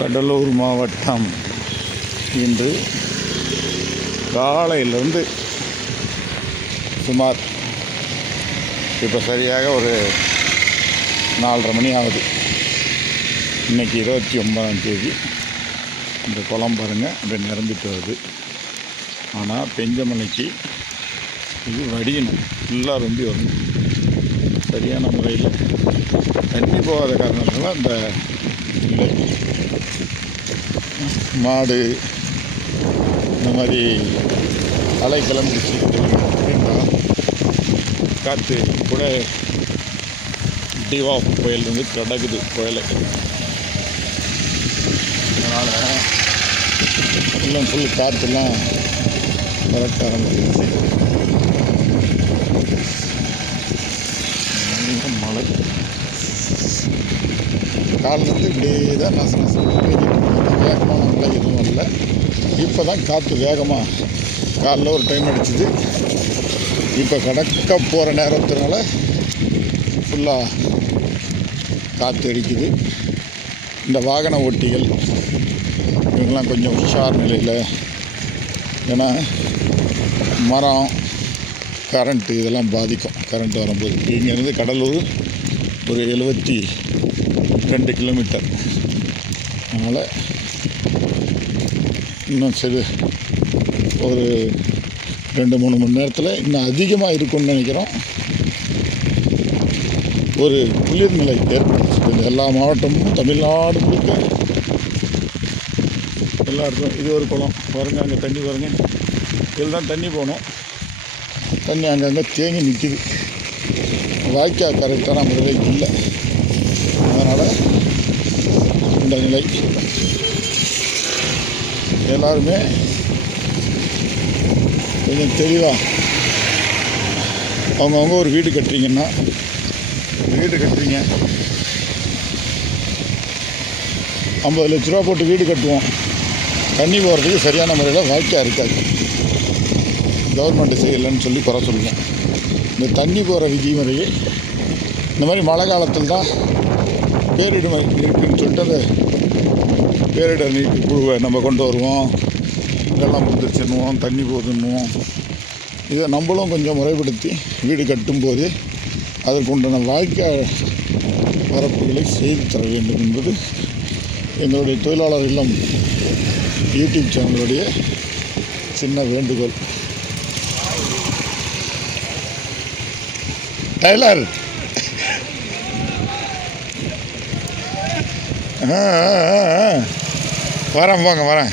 கடலூர் மாவட்டம் இன்று காலையிலிருந்து சுமார் இப்போ சரியாக ஒரு 4:30 மணி ஆகுது. இன்றைக்கி 29ஆம் தேதி. இந்த குளம் பாருங்கள் அப்படியே நிரம்பிட்டு வருது. ஆனால் பெஞ்ச மலைக்கு இது வடியணும், ஃபுல்லாக ரொம்ப வரணும். சரியான முறையில் தண்ணி போகாத காரணத்தினால அந்த மாடு இந்த மாதிரி அலை கிளம்பிச்சு அப்படின்னா காற்று கூட டிவா புயல் வந்து கிடக்குது புயலை. அதனால் எல்லாம் ஃபுல் காற்றுலாம் பறக்க ஆரம்பிச்சிருச்சு. மழை காலிலேருந்து இப்படியே தான் வேகமான மழை எதுவும் இல்லை. இப்போ தான் காற்று வேகமாக காலைல ஒரு டைம் அடிச்சுது. இப்போ கடக்க போகிற நேரத்தினால ஃபுல்லாக காற்று அடிக்குது. இந்த வாகன ஓட்டிகள் இவங்கெல்லாம் கொஞ்சம் உஷார் நிலையில், ஏன்னா மரம் கரண்ட்டு இதெல்லாம் பாதிக்கும். கரண்ட் வரும்போது இங்கேருந்து கடலூர் ஒரு 72 கிலோமீட்டர். அதனால் இன்னும் சரி ஒரு 2-3 மணி நேரத்தில் இன்னும் அதிகமாக இருக்கும்னு நினைக்கிறோம். ஒரு குளிர்நிலை ஏற்படுத்தி எல்லா மாவட்டமும் தமிழ்நாடு முழுக்க எல்லா இடத்துலையும். இது ஒரு குளம் பாருங்கள், அங்கே தண்ணி பாருங்கள். இதில் தான் தண்ணி போகணும். தண்ணி அங்கங்கே தேங்கி நிற்கிது. வாய்க்கால் கரெக்டான முறையில் இல்லை. அதனால் இந்த நிலை. எல்லாருமே கொஞ்சம் தெளிவாக அவங்கவுங்க ஒரு வீடு கட்டுறீங்கன்னா, வீடு கட்டுறீங்க 50 லட்ச ரூபா போட்டு வீடு கட்டுவோம். தண்ணி போகிறதுக்கு சரியான முறையில் வாய்க்கால் இருக்காது. கவர்மெண்ட்டு செய்யலைன்னு சொல்லி குறை சொல்லுவேன். இந்த தண்ணி போகிற விதிமுறையை இந்த மாதிரி மழை காலத்தில் தான் பேரிடர் மீட்புன்னு சொல்லிட்டு அந்த பேரிடர் மீட்பு குழுவை நம்ம கொண்டு வருவோம். இதெல்லாம் முந்திரிச்சிடுவோம், தண்ணி போதுன்னுவோம். இதை நம்மளும் கொஞ்சம் முறைப்படுத்தி வீடு கட்டும்போது அதற்கு உண்டான வாய்க்கால் வரப்புகளை செய்து தர வேண்டும் என்பது எங்களுடைய தொழிலாளர் இல்லம் யூடியூப் சேனலுடைய சின்ன வேண்டுகோள். டைலர் வரேன், போங்க வரேன்.